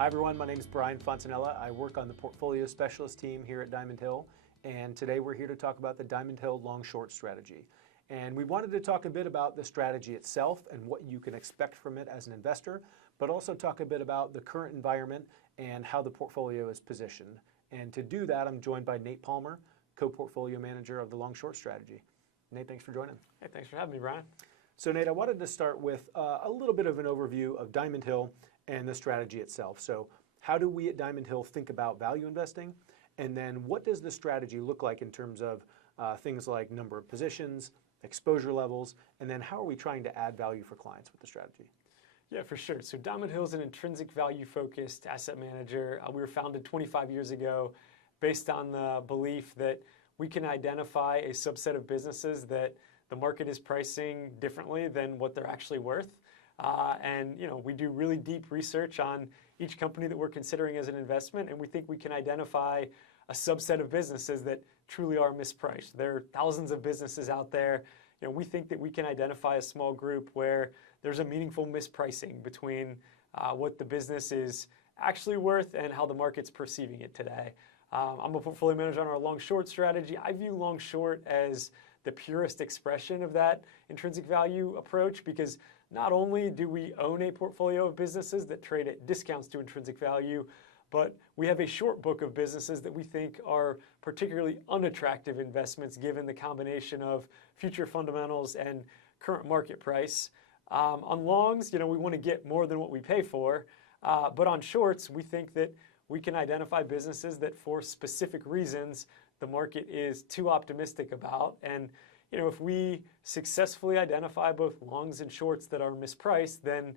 Hi everyone, my name is Brian Fontanella. I work on the portfolio specialist team here at Diamond Hill, and today we're here to talk about the Diamond Hill long-short strategy. And we wanted to talk a bit about the strategy itself and what you can expect from it as an investor, but also talk a bit about the current environment and how the portfolio is positioned. And to do that, I'm joined by Nate Palmer, co-portfolio manager of the long-short strategy. Nate, thanks for joining. Hey, thanks for having me, Brian. So Nate, I wanted to start with a little bit of an overview of Diamond Hill and the strategy itself. So how do we at Diamond Hill think about value investing? And then what does the strategy look like in terms of things like number of positions, exposure levels, and then how are we trying to add value for clients with the strategy? Yeah, for sure. So Diamond Hill is an intrinsic value-focused asset manager. We were founded 25 years ago based on the belief that we can identify a subset of businesses that the market is pricing differently than what they're actually worth. And we do really deep research on each company that we're considering as an investment, and we think we can identify a subset of businesses that truly are mispriced. There are thousands of businesses out there. We think that we can identify a small group where there's a meaningful mispricing between what the business is actually worth and how the market's perceiving it today. I'm a portfolio manager on our long-short strategy. I view long-short as the purest expression of that intrinsic value approach because not only do we own a portfolio of businesses that trade at discounts to intrinsic value, but we have a short book of businesses that we think are particularly unattractive investments given the combination of future fundamentals and current market price. On longs, we want to get more than what we pay for, but on shorts, we think that we can identify businesses that for specific reasons the market is too optimistic about. And if we successfully identify both longs and shorts that are mispriced, then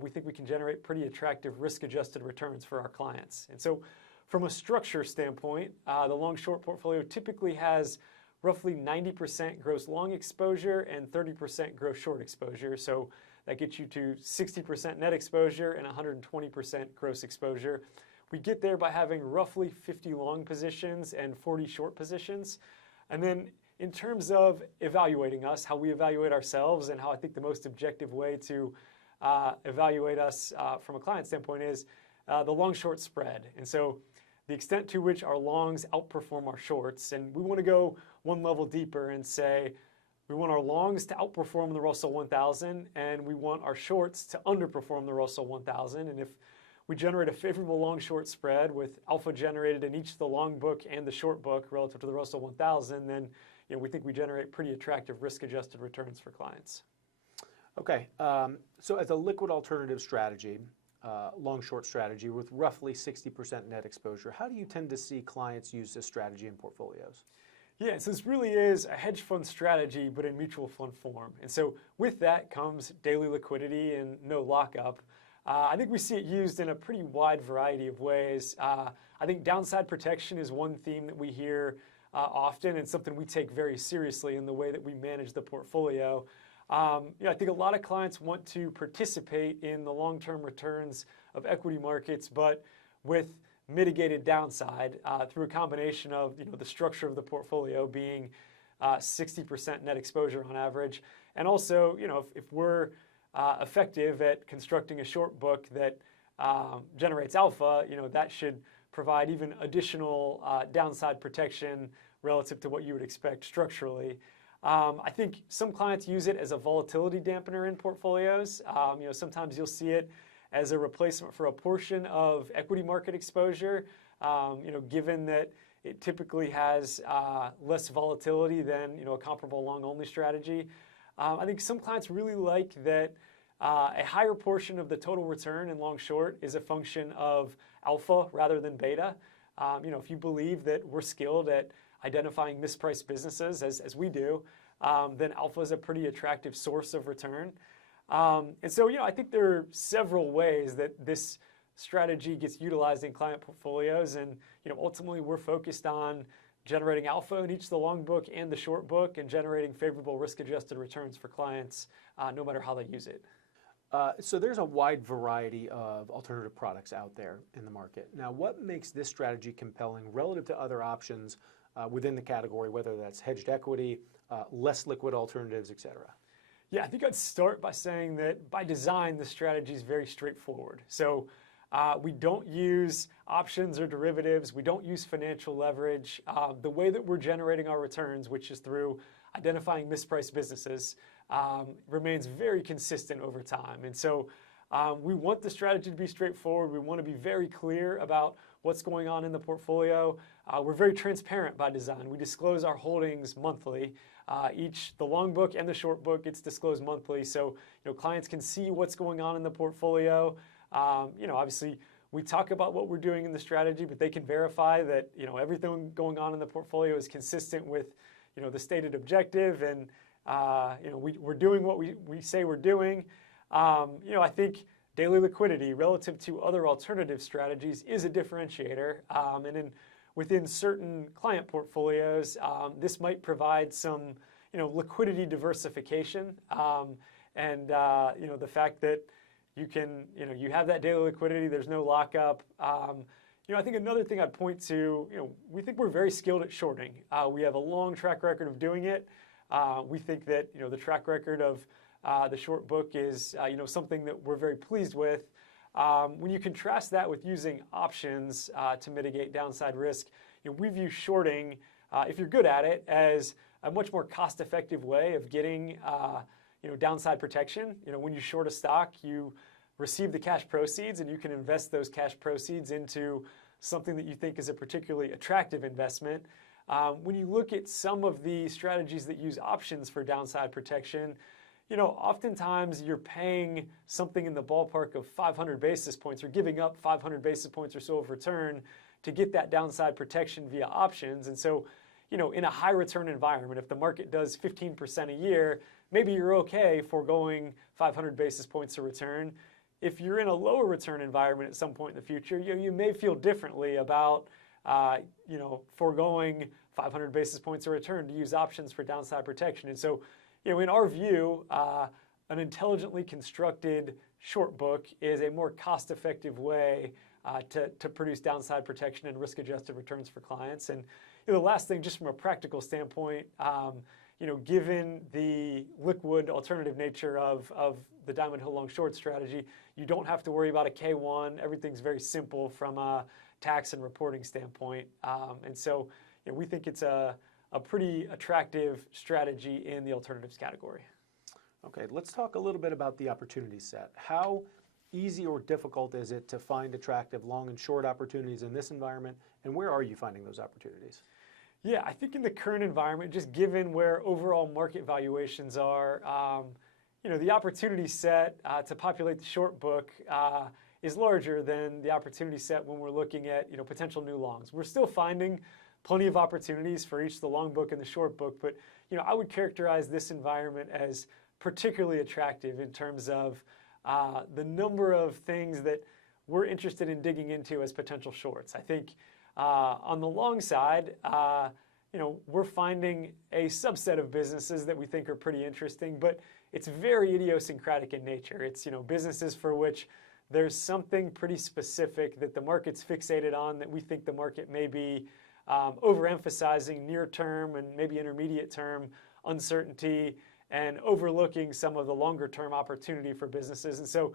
we think we can generate pretty attractive risk-adjusted returns for our clients. And so from a structure standpoint, the long-short portfolio typically has roughly 90% gross long exposure and 30% gross short exposure. So that gets you to 60% net exposure and 120% gross exposure. We get there by having roughly 50 long positions and 40 short positions. And then in terms of evaluating us, how we evaluate ourselves and how I think the most objective way to evaluate us from a client standpoint is the long-short spread. And so the extent to which our longs outperform our shorts, and we want to go one level deeper and say we want our longs to outperform the Russell 1000 and we want our shorts to underperform the Russell 1000. And if we generate a favorable long-short spread with alpha generated in each the long book and the short book relative to the Russell 1000, then we think we generate pretty attractive risk-adjusted returns for clients. Okay, so as a liquid alternative strategy, long-short strategy with roughly 60% net exposure, how do you tend to see clients use this strategy in portfolios? Yeah, so this really is a hedge fund strategy, but in mutual fund form. And so with that comes daily liquidity and no lockup. I think we see it used in a pretty wide variety of ways. I think downside protection is one theme that we hear often and something we take very seriously in the way that we manage the portfolio. I think a lot of clients want to participate in the long-term returns of equity markets, but with mitigated downside through a combination of the structure of the portfolio being 60% net exposure on average. And also, if we're effective at constructing a short book that generates alpha, that should provide even additional downside protection relative to what you would expect structurally. I think some clients use it as a volatility dampener in portfolios. Sometimes you'll see it as a replacement for a portion of equity market exposure, given that it typically has less volatility than a comparable long-only strategy. I think some clients really like that a higher portion of the total return in long-short is a function of alpha rather than beta. If you believe that we're skilled at identifying mispriced businesses, as we do, then alpha is a pretty attractive source of return. And so, I think there are several ways that this strategy gets utilized in client portfolios. And, ultimately, we're focused on generating alpha in each the long book and the short book and generating favorable risk-adjusted returns for clients, no matter how they use it. So there's a wide variety of alternative products out there in the market. Now, what makes this strategy compelling relative to other options within the category, whether that's hedged equity, less liquid alternatives, et cetera? Yeah, I think I'd start by saying that by design, the strategy is very straightforward. So We don't use options or derivatives. We don't use financial leverage. The way that we're generating our returns, which is through identifying mispriced businesses, remains very consistent over time. And so we want the strategy to be straightforward. We want to be very clear about what's going on in the portfolio. We're very transparent by design. We disclose our holdings monthly. The long book and the short book gets disclosed monthly, so clients can see what's going on in the portfolio. Obviously, we talk about what we're doing in the strategy, but they can verify that everything going on in the portfolio is consistent with the stated objective, and we're doing what we say we're doing. I think daily liquidity relative to other alternative strategies is a differentiator, and within certain client portfolios, this might provide some liquidity diversification, and the fact that you have that daily liquidity, there's no lockup. I think another thing I'd point to, we think we're very skilled at shorting. We have a long track record of doing it. We think that the track record of the short book is something that we're very pleased with. When you contrast that with using options to mitigate downside risk, we view shorting, if you're good at it, as a much more cost-effective way of getting downside protection. When you short a stock, you receive the cash proceeds, and you can invest those cash proceeds into something that you think is a particularly attractive investment. When you look at some of the strategies that use options for downside protection, oftentimes you're paying something in the ballpark of 500 basis points or giving up 500 basis points or so of return to get that downside protection via options. And so, in a high return environment, if the market does 15% a year, maybe you're okay foregoing 500 basis points of return. If you're in a lower return environment at some point in the future, you may feel differently about foregoing 500 basis points of return to use options for downside protection. And so, in our view, an intelligently constructed short book is a more cost-effective way to produce downside protection and risk-adjusted returns for clients. And the last thing, just from a practical standpoint, given the liquid alternative nature of the Diamond Hill Long Short strategy, you don't have to worry about a K1. Everything's very simple from a tax and reporting standpoint. And so we think it's a pretty attractive strategy in the alternatives category. Okay, let's talk a little bit about the opportunity set. How easy or difficult is it to find attractive long and short opportunities in this environment, and where are you finding those opportunities? Yeah, I think in the current environment, just given where overall market valuations are, the opportunity set to populate the short book is larger than the opportunity set when we're looking at potential new longs. We're still finding plenty of opportunities for each the long book and the short book, but I would characterize this environment as particularly attractive in terms of the number of things that we're interested in digging into as potential shorts. I think on the long side, we're finding a subset of businesses that we think are pretty interesting, but it's very idiosyncratic in nature. It's businesses for which there's something pretty specific that the market's fixated on that we think the market may be overemphasizing near-term and maybe intermediate-term uncertainty and overlooking some of the longer-term opportunity for businesses. And so,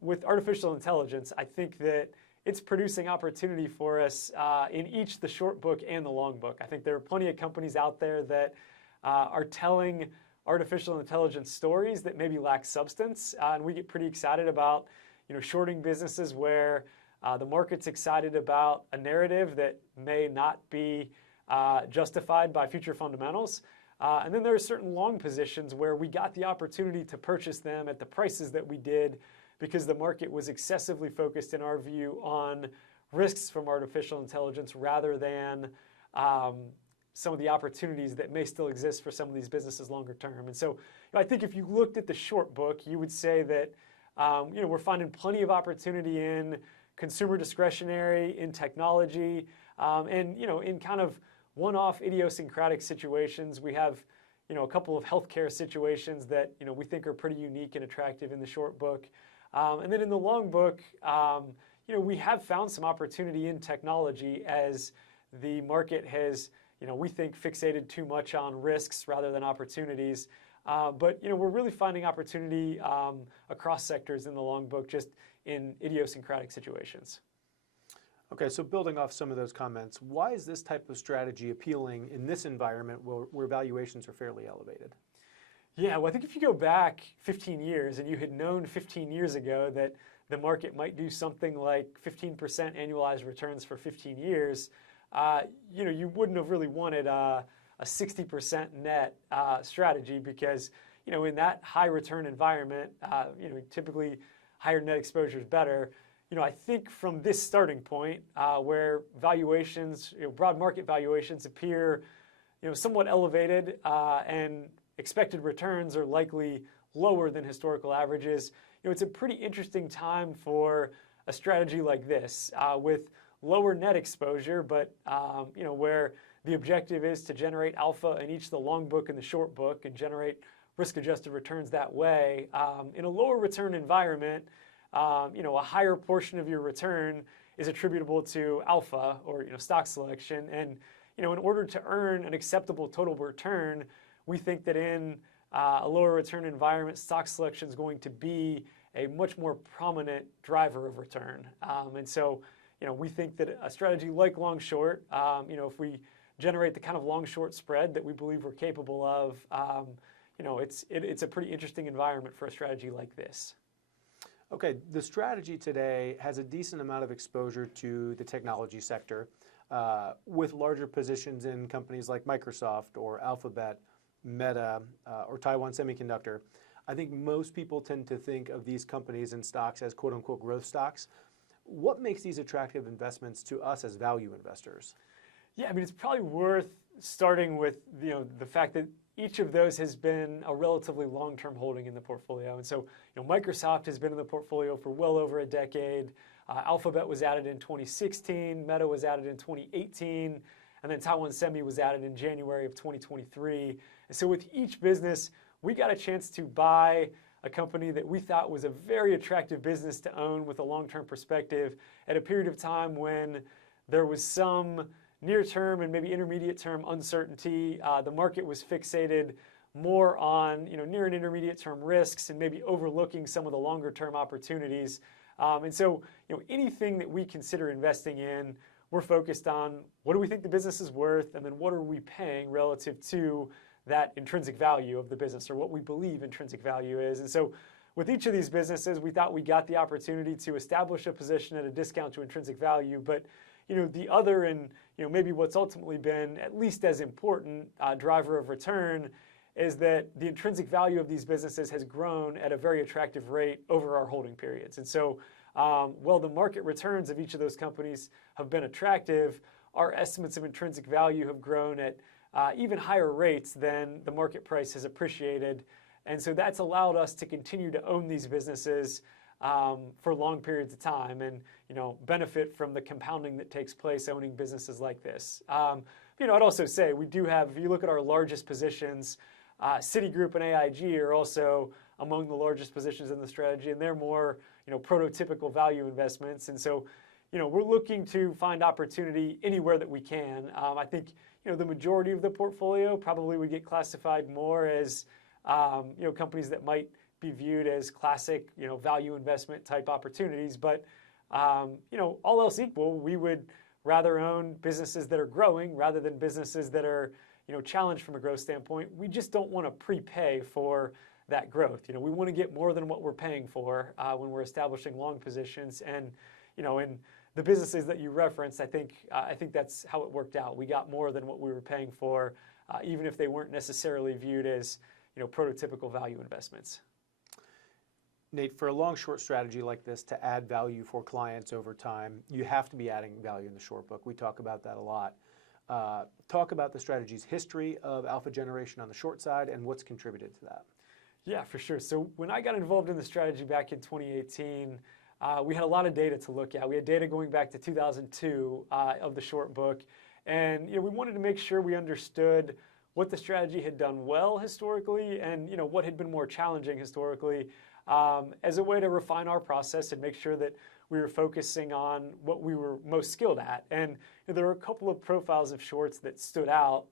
with artificial intelligence, I think that it's producing opportunity for us in each the short book and the long book. I think there are plenty of companies out there that are telling artificial intelligence stories that maybe lack substance, and we get pretty excited about shorting businesses where the market's excited about a narrative that may not be justified by future fundamentals. And then there are certain long positions where we got the opportunity to purchase them at the prices that we did because the market was excessively focused, in our view, on risks from artificial intelligence rather than some of the opportunities that may still exist for some of these businesses longer term. And so I think if you looked at the short book, you would say that we're finding plenty of opportunity in consumer discretionary, in technology, and in kind of one-off idiosyncratic situations. We have a couple of healthcare situations that we think are pretty unique and attractive in the short book. And then in the long book, we have found some opportunity in technology as the market has, we think, fixated too much on risks rather than opportunities. But we're really finding opportunity across sectors in the long book, just in idiosyncratic situations. Okay, so building off some of those comments, why is this type of strategy appealing in this environment where valuations are fairly elevated? Yeah, well, I think if you go back 15 years and you had known 15 years ago that the market might do something like 15% annualized returns for 15 years, you wouldn't have really wanted a 60% net strategy because, in that high return environment, typically higher net exposure is better. I think from this starting point where valuations, broad market valuations appear, somewhat elevated and expected returns are likely lower than historical averages, it's a pretty interesting time for a strategy like this with lower net exposure, but where the objective is to generate alpha in each the long book and the short book and generate risk-adjusted returns that way. In a lower return environment, a higher portion of your return is attributable to alpha or stock selection, and in order to earn an acceptable total return, we think that in a lower return environment, stock selection is going to be a much more prominent driver of return. And so, we think that a strategy like long short, if we generate the kind of long short spread that we believe we're capable of, it's a pretty interesting environment for a strategy like this. Okay, the strategy today has a decent amount of exposure to the technology sector with larger positions in companies like Microsoft or Alphabet, Meta, or Taiwan Semiconductor. I think most people tend to think of these companies and stocks as quote-unquote growth stocks. What makes these attractive investments to us as value investors? Yeah, it's probably worth starting with the fact that each of those has been a relatively long-term holding in the portfolio. And so, Microsoft has been in the portfolio for well over a decade. Alphabet was added in 2016, Meta was added in 2018, and then Taiwan Semi was added in January of 2023. And so with each business, we got a chance to buy a company that we thought was a very attractive business to own with a long-term perspective at a period of time when there was some near-term and maybe intermediate-term uncertainty. The market was fixated more on near and intermediate-term risks and maybe overlooking some of the longer-term opportunities. And so anything that we consider investing in, we're focused on what do we think the business is worth, and then what are we paying relative to that intrinsic value of the business, or what we believe intrinsic value is. And so with each of these businesses, we thought we got the opportunity to establish a position at a discount to intrinsic value, but the other and maybe what's ultimately been at least as important driver of return is that the intrinsic value of these businesses has grown at a very attractive rate over our holding periods. And so while the market returns of each of those companies have been attractive, our estimates of intrinsic value have grown at even higher rates than the market price has appreciated. And so that's allowed us to continue to own these businesses for long periods of time and benefit from the compounding that takes place owning businesses like this. I'd also say we do have, if you look at our largest positions, Citigroup and AIG are also among the largest positions in the strategy, and they're more prototypical value investments. And so we're looking to find opportunity anywhere that we can. I think the majority of the portfolio probably would get classified more as companies that might be viewed as classic value investment type opportunities. But all else equal, we would rather own businesses that are growing rather than businesses that are challenged from a growth standpoint. We just don't want to prepay for that growth. We want to get more than what we're paying for when we're establishing long positions. And in the businesses that you referenced, I think that's how it worked out. We got more than what we were paying for, even if they weren't necessarily viewed as prototypical value investments. Nate, for a long-short strategy like this to add value for clients over time, you have to be adding value in the short book. We talk about that a lot. Talk about the strategy's history of alpha generation on the short side and what's contributed to that. Yeah, for sure. So when I got involved in the strategy back in 2018, we had a lot of data to look at. We had data going back to 2002 of the short book. And we wanted to make sure we understood what the strategy had done well historically and what had been more challenging historically, as a way to refine our process and make sure that we were focusing on what we were most skilled at. And there were a couple of profiles of shorts that stood out.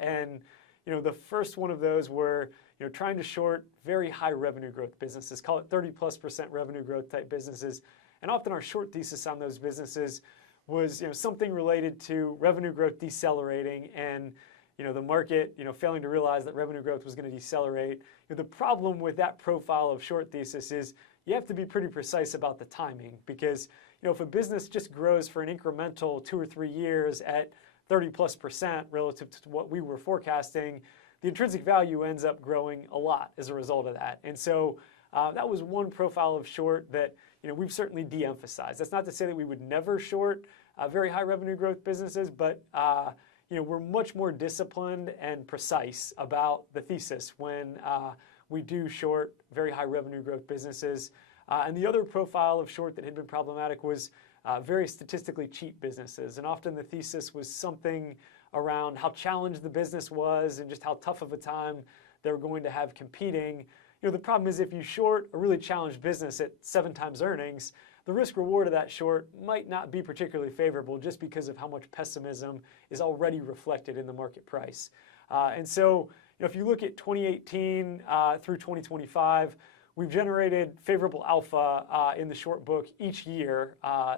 And The first one of those were trying to short very high revenue growth businesses, call it 30+% revenue growth type businesses. And often our short thesis on those businesses was something related to revenue growth decelerating and the market failing to realize that revenue growth was going to decelerate. The problem with that profile of short thesis is you have to be pretty precise about the timing, because if a business just grows for an incremental 2 or 3 years at 30+% relative to what we were forecasting, the intrinsic value ends up growing a lot as a result of that. And so that was one profile of short that we've certainly de-emphasized. That's not to say that we would never short very high revenue growth businesses, but we're much more disciplined and precise about the thesis when we do short very high revenue growth businesses. And the other profile of short that had been problematic was very statistically cheap businesses. And often the thesis was something around how challenged the business was and just how tough of a time they were going to have competing. The problem is if you short a really challenged business at 7 times earnings, the risk reward of that short might not be particularly favorable just because of how much pessimism is already reflected in the market price. And so if you look at 2018 through 2025, we've generated favorable alpha in the short book each year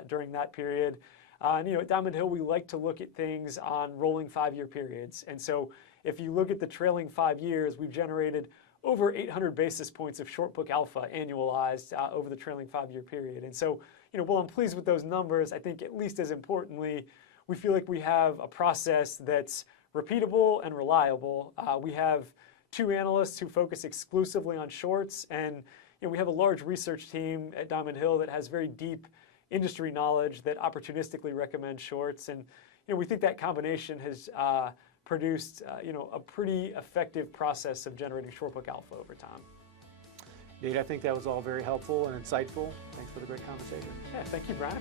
during that period. And at Diamond Hill, we like to look at things on rolling 5-year periods. And so if you look at the trailing 5 years, we've generated over 800 basis points of short book alpha annualized over the trailing 5-year period. And so, while I'm pleased with those numbers, I think at least as importantly, we feel like we have a process that's repeatable and reliable. We have 2 analysts who focus exclusively on shorts, and we have a large research team at Diamond Hill that has very deep industry knowledge that opportunistically recommends shorts. And we think that combination has produced a pretty effective process of generating short book alpha over time. Nate, I think that was all very helpful and insightful. Thanks for the great conversation. Yeah, thank you, Brian.